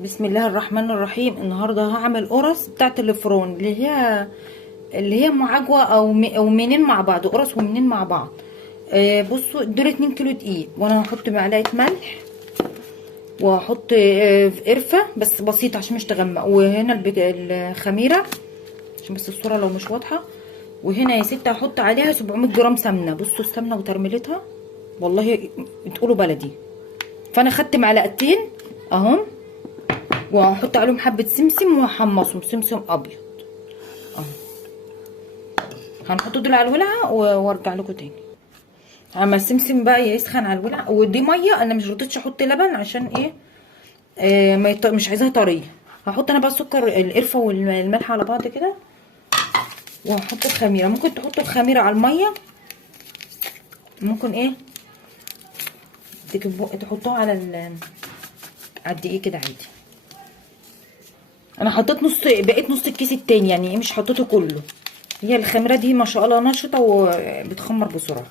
بسم الله الرحمن الرحيم. النهارده هعمل قرص بتاعت الفرون اللي هي مع عجوه او منين مع بعض، قرص ومنين مع بعض. بصوا دول 2 كيلو دقيق، وانا هحط معلقه ملح وهحط قرفه بس بسيطه عشان مش تغمق، وهنا الخميره عشان بس الصوره لو مش واضحه. وهنا يا ستة هحط عليها 700 جرام سمنه. بصوا السمنه وترميلتها والله تقولوا بلدي. فانا خدت معلقتين اهم، وهحط عليهم حبه سمسم وهحمصهم سمسم ابيض اهو. هنحط دول على الولعه وارجع لكم تاني. اما السمسم بقى يسخن على الولعه. ودي ميه، انا مش رضيتش احط لبن عشان ايه، مش عايزاها طريه. هحط انا بقى السكر القرفه والملح على بعض كده، وهحط الخميره. ممكن تحطوا الخميره على الميه، ممكن ايه تحطوها على الدقيق كده عادي. انا حطيت بقيت نص الكيس التاني، يعني ايه مش حطيته كله. هي الخميره دي ما شاء الله نشطه وبتخمر بسرعه.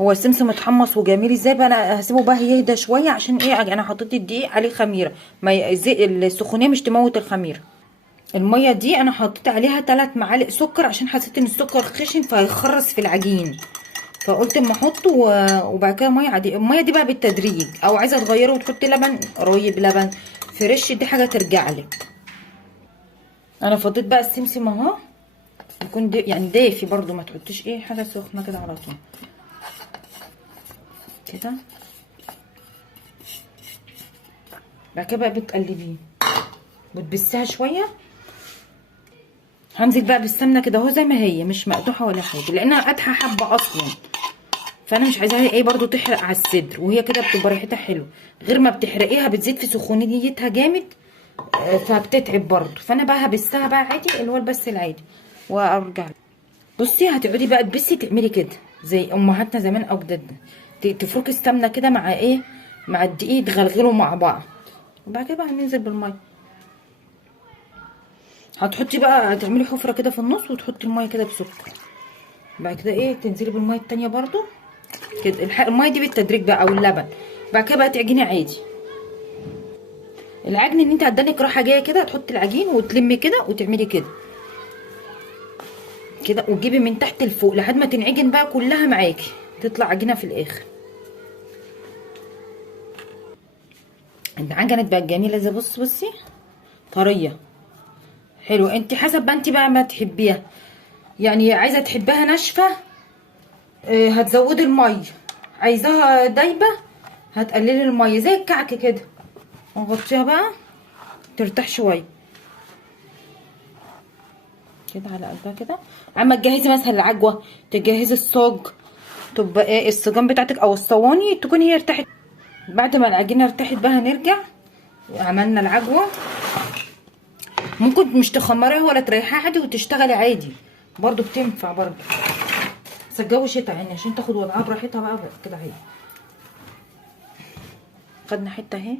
هو السمسم اتحمص وجميل ازاي بقى. انا هسيبه بقى يهدى شويه عشان ايه، انا حطيت الدقيق عليه خميره، ما السخونيه مش تموت الخميره. الميه دي انا حطيت عليها 3 معالق سكر عشان حسيت ان السكر خشن فهيخرس في العجين، فقلت اما احطه وبعد كده ميه عاديه. الميه دي بقى بالتدريج، او عايزه تغيره وتحطي لبن رايب لبن فريش، دي حاجه ترجع لك. انا فضيت بقى السمسم اهو، يكون يعني دافي برضو، ما تحطيش ايه حاجه سخنه كده على طول كده. بعد كده بقى بتقلبيه وتبسيها شويه. هنزل بقى بالسمنه كده اهو زي ما هي، مش مقطوعه ولا حاجه لانها قادحه حبه اصلا، فانا مش عايزاها ايه برضو تحرق على الصدر، وهي كده بتبقى ريحتها حلوه. غير ما بتحرقيها بتزيد في سخونيتها جامد، فبتتعب برضو. فانا بقى هبسها بقى عادي، اللي هو البس العادي وارجع. بصي هتقعدي بقى تبسي تعملي كده زي امهاتنا زمان او جدادنا، تفركي السمنه كده مع ايه، مع الدقيق، تغلغلوا مع بعض. وبعد كده بقى هننزل بالميه. هتحطي بقى تعملي حفره كده في النص وتحطي الميه كده بسكر. بعد كده ايه تنزلي بالميه التانيه برضو كده. الميه دي بالتدريج بقى او اللبن. بعد كده بقى تعجني عادي. العجن ان انت عدانك راحه جايه كده، تحطي العجين وتلمي كده وتعملي كده كده، وتجيبي من تحت لفوق لحد ما تنعجن بقى كلها معاكي، تطلع عجينه في الاخر. انعجنت بقى جميله زي بصي طريه حلوه. انت حسب بقى انت بقى ما تحبيها، يعني عايزه تحبيها ناشفه هتزودي الميه، عايزاها دايبه هتقللي الميه زي الكعك كده. ونغطيها بقى ترتاح شويه كده على قلبها كده. اما تجهزي مثلا العجوه، تجهزي الصاج، تبقى ايه الصاجان بتاعتك او الصواني تكون هي ارتاحت. بعد ما العجينه ارتاحت بقى هنرجع. عملنا العجوه، ممكن مش تخمريها ولا تريحيها عادي وتشتغلي عادي برضو، بتنفع برضو. بس الجو شتا يعني عشان تاخد وضعها براحتها بقى كده اهي. خدنا حته اهي،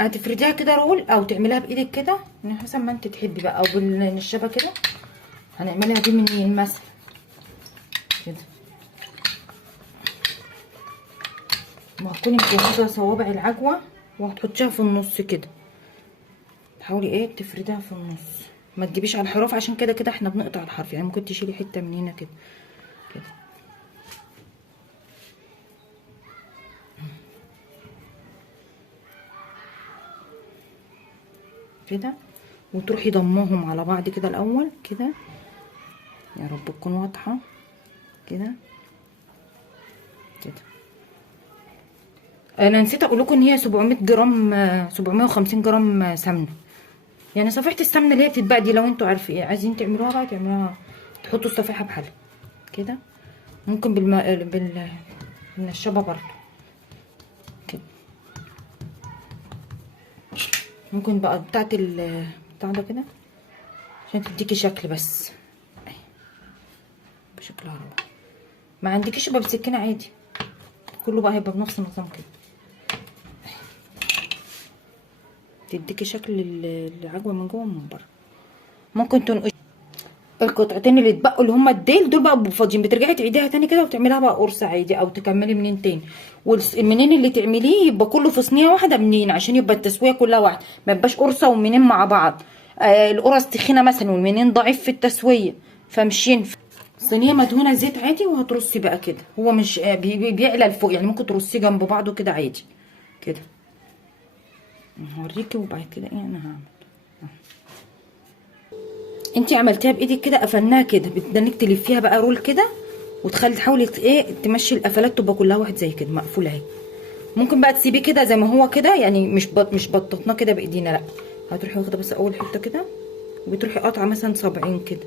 هتفرديها كده رول او تعمليها بايدك كده حسب ما انت تحبي بقى، او بالنشابه كده. هنعملها دي منين مثلا كده، وهتكوني مجهزه صوابع العجوه وهتحطيها في النص كده. تحاولي ايه تفرديها في النص، ما تجيبيش على الحروف عشان كده كده احنا بنقطع الحرف، يعني ممكن تشيلي حته من هنا كده كده كده، وتروحي ضمهم على بعض كده الاول كده. يا رب تكون واضحه كده كده. انا نسيت اقول لكم ان هي 700 جرام 750 جرام سمنه، يعني صفيحه السمنه اللي هي بتتباع دي. لو انتوا عارفين عايزين تعملوها بقى تعملوها، تحطوا الصفيحه بحالها كده. ممكن بالنشابه برضو كده. ممكن بقى بتاعت بتاع ده كده عشان تديكي شكل بس بشكلها روعه. ما عندكيش يبقى بسكينه عادي، كله بقى هيبقى بنفس النظام كده، تديكي شكل العجوه من جوه ومن بره. ممكن تنقشي القطعتين اللي اتبقوا اللي هما الديل دول بقى بيبقوا فاضيين، بترجعي تعيديها تاني كده وتعمليها بقى قرص عادي، او تكملي منين تاني. والمنين اللي تعمليه يبقى كله في صينيه واحده منين، عشان يبقى التسويه كلها واحده، ما يبقاش قرصه ومنين مع بعض. القرص تخينه مثلا والمنين ضعيف في التسويه، فمشين صينيه مدهونه زيت عادي، وهترصي بقى كده. هو مش بيعلى لفوق يعني، ممكن ترصيه جنب بعضه كده عادي كده. هوريكي وبعد كده ايه انا هعمل. انتي عملتيها بايدك كده، قفلناها كده، بدك تلفيها بقى رول كده، وتخلي تحاولي ايه تمشي القفلات تبقى كلها واحد زي كده مقفوله اهي. ممكن بقى تسيبيه كده زي ما هو كده يعني، مش بططناه كده بايدينا، لا. هتروحي واخده بس اول حته كده، وبتروحي قاطعه مثلا صابعين كده،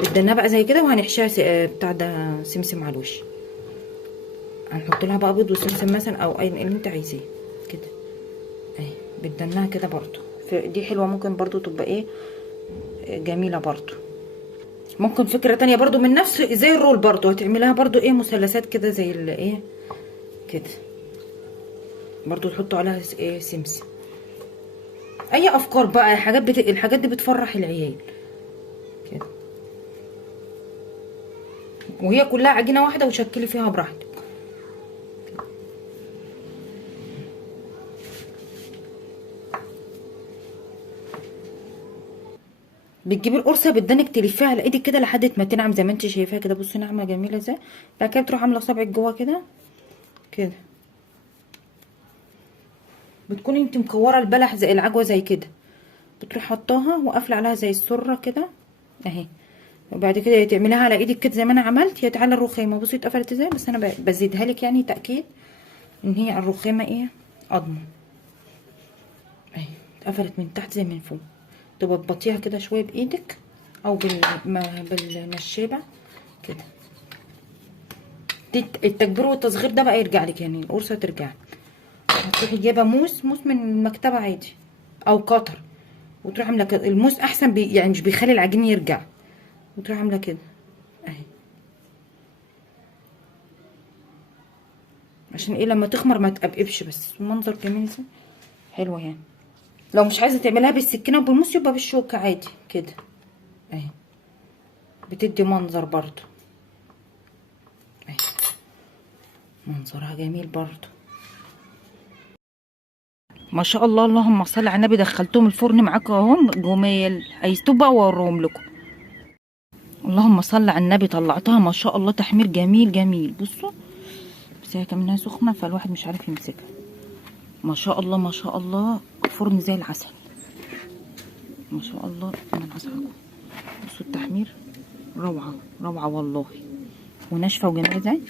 بدنا بقى زي كده، وهنحشيها بتاع ده سمسم على الوش. هنحط لها بقى بيض وسمسم مثلا، او اي اللي انت عايزاه كده اهي. بدناها كده برضو، دي حلوه، ممكن برضو تبقى ايه جميله برضو. ممكن فكره تانية برضو من نفس زي الرول، برضو هتعملها برضو ايه مثلثات كده زي ايه كده، برضو تحطوا عليها ايه سمسم. اي افكار بقى، الحاجات دي بتفرح العيال كده. وهي كلها عجينه واحده، وشكلي فيها براحتك. بتجيبي القرصه بدنك تلفيها على ايدك كده لحد ما تنعم زي ما انت شايفاها كده. بصي ناعمه جميله ازاي. بعد كده بتروح عامله صابعك جوه كده كده، بتكوني انت مكوره البلح زي العجوه زي كده، بتروح حطاها وقافله عليها زي السره كده اهي. وبعد كده تعمليها على ايدك كده زي ما انا عملت. هي على الرخامه، بصي اتقفلت ازاي، بس انا بزيدها لك يعني تاكيد ان هي على الرخامه ايه اضمن اهي. اتقفلت من تحت زي من فوق، تبططيها كده شويه بايدك او بالنشابه كده. التكبير والتصغير ده بقى يرجع لك يعني، القرصه ترجع. هتروحي جايبه موس من المكتبه عادي او قطر، وتروحي عامله كده. الموس احسن يعني مش بيخلي العجين يرجع. وتروحي عامله كده اهي، عشان ايه لما تخمر ما تقبقبش. بس المنظر جميل ازاي، حلوه يعني. لو مش عايزه تعملها بالسكينه وبالموس يبقى بالشوكه عادي كده اهي، بتدي منظر برضو اهي، منظرها جميل برضو ما شاء الله. اللهم صل على النبي. دخلتهم الفرن معاكم اهم جمال، عايزتوا بقى اوريهم لكم. اللهم صل على النبي. طلعتها ما شاء الله تحمير جميل جميل. بصوا بس هي كمنها سخنه فالواحد مش عارف يمسكها. ما شاء الله ما شاء الله، فرن زي العسل ما شاء الله. انا هسحبكم. بصوا التحمير روعه روعه والله، وناشفه وجميله ازاي.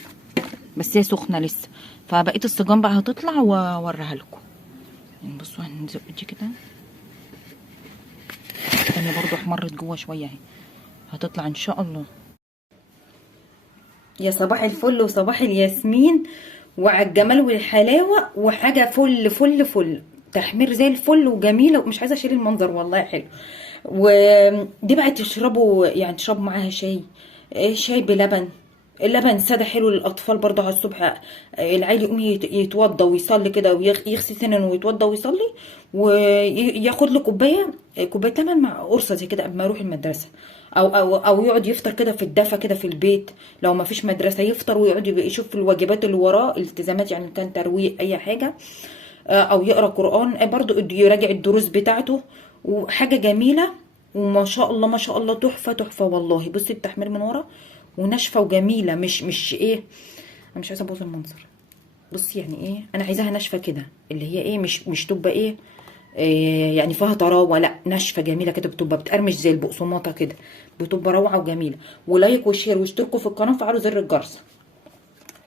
بس هي سخنه لسه، فبقيه السجان بقى هتطلع واوريها لكم يعني. بصوا هنزق دي كده، الثانيه برضو احمرت جوه شويه اهي، هتطلع ان شاء الله. يا صباح الفل وصباح الياسمين وعلى الجمال والحلاوه، وحاجه فل فل فل، تحمير زي الفل وجميله، ومش عايزه اشيل المنظر والله حلو. ودي بقى تشربوا يعني، تشربوا معاها شاي، شاي بلبن. اللبن ساده حلو للاطفال برضه على الصبح. العيل يقوم يتوضى ويصلي كده، ويغسل سنانه ويتوضى ويصلي، وياخد له كوبايه لبن مع قرصه زي كده قبل ما يروح المدرسه. او يقعد يفطر كده في الدفا كده في البيت. لو ما فيش مدرسه يفطر ويقعد يشوف الواجبات اللي وراه، الالتزامات يعني، كان ترويق اي حاجه، او يقرا قران برضه، يراجع الدروس بتاعته. وحاجه جميله وما شاء الله ما شاء الله، تحفه تحفه والله. بصي التحمير من ورا وناشفه وجميله، مش ايه، انا مش عايزه ابوظ المنظر. بصي يعني ايه، انا عايزاها ناشفه كده، اللي هي ايه مش تبقى ايه يعني فيها طراوه، لا ناشفه جميله كده، بتبقى بتقرمش زي البقسماطه كده، بتبقى روعه وجميله. ولايك وشير واشتركوا في القناه وفعلوا زر الجرس.